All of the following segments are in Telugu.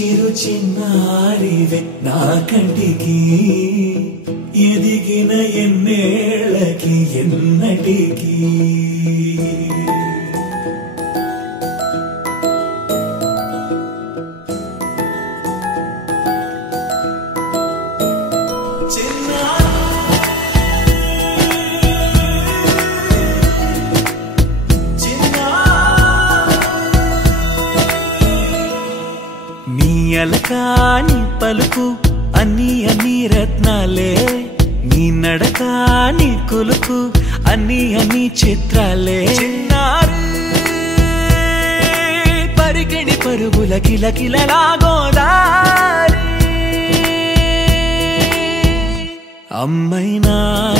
చిరు చిన్నారివే నా కంటికి ఎదిగిన ఎన్నేళ్ళకి ఎన్నటికి అలకాని పలుకు అన్ని అన్ని రత్నాలే నీ నడకాని కులుకు అన్ని అన్ని చిత్రాలే చిన్నారు పరికిణి పరుగుల కిలకిలలాగోదారి అమ్మైనా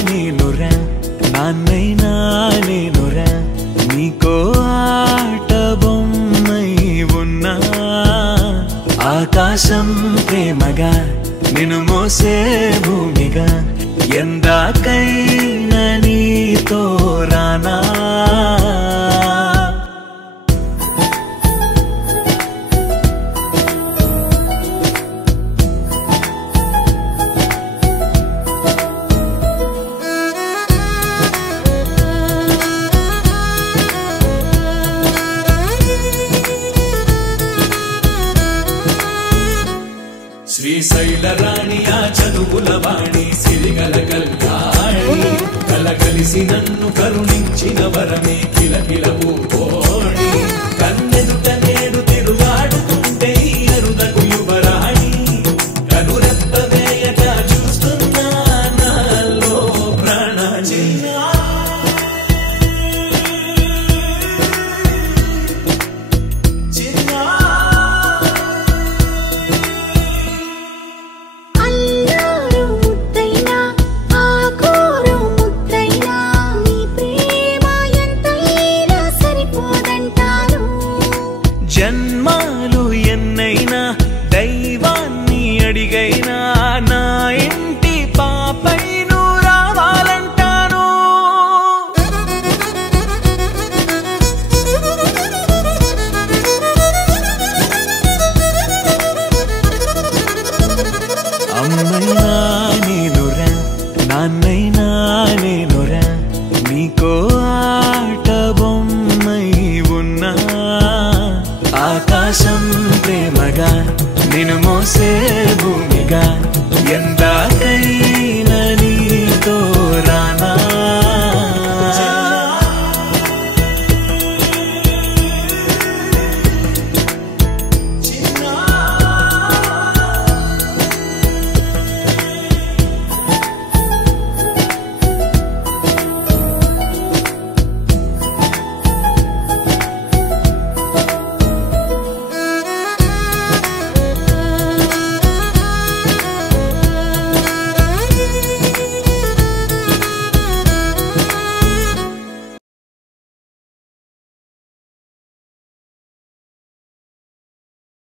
నేనురా నాన్నైనా నేనురా నీకో ఆట బొమ్మై ఉన్నా ఆకాశం ప్రేమగా నిన్ను మోసే భూమిగా ఎందాకైనా నీతో రానా శ్రీశైల రాణి ఆ చదువుల వాణి సిరిగల కల్యాణి కలగలిసి నన్ను కరుణించిన వరమే కిలకిల పూకోణి కన్నెదుట నేడు తిరుగాడుతుంటే అరుదకు యువరాణి కనురెప్ప వేయక చూస్తున్నా నాలో ప్రాణ జన్మాలు ఎన్నైనా దైవాన్ని అడిగైనా నా ఇంటి పాపై నువ్వు రావాలంటాను అమ్మైనా నేనురా నాన్నైనా నేనురా నీకో ఆట బొమ్మై ఉన్నా ఆకాశం ప్రేమగా నిన్ను మోసే భూమిగా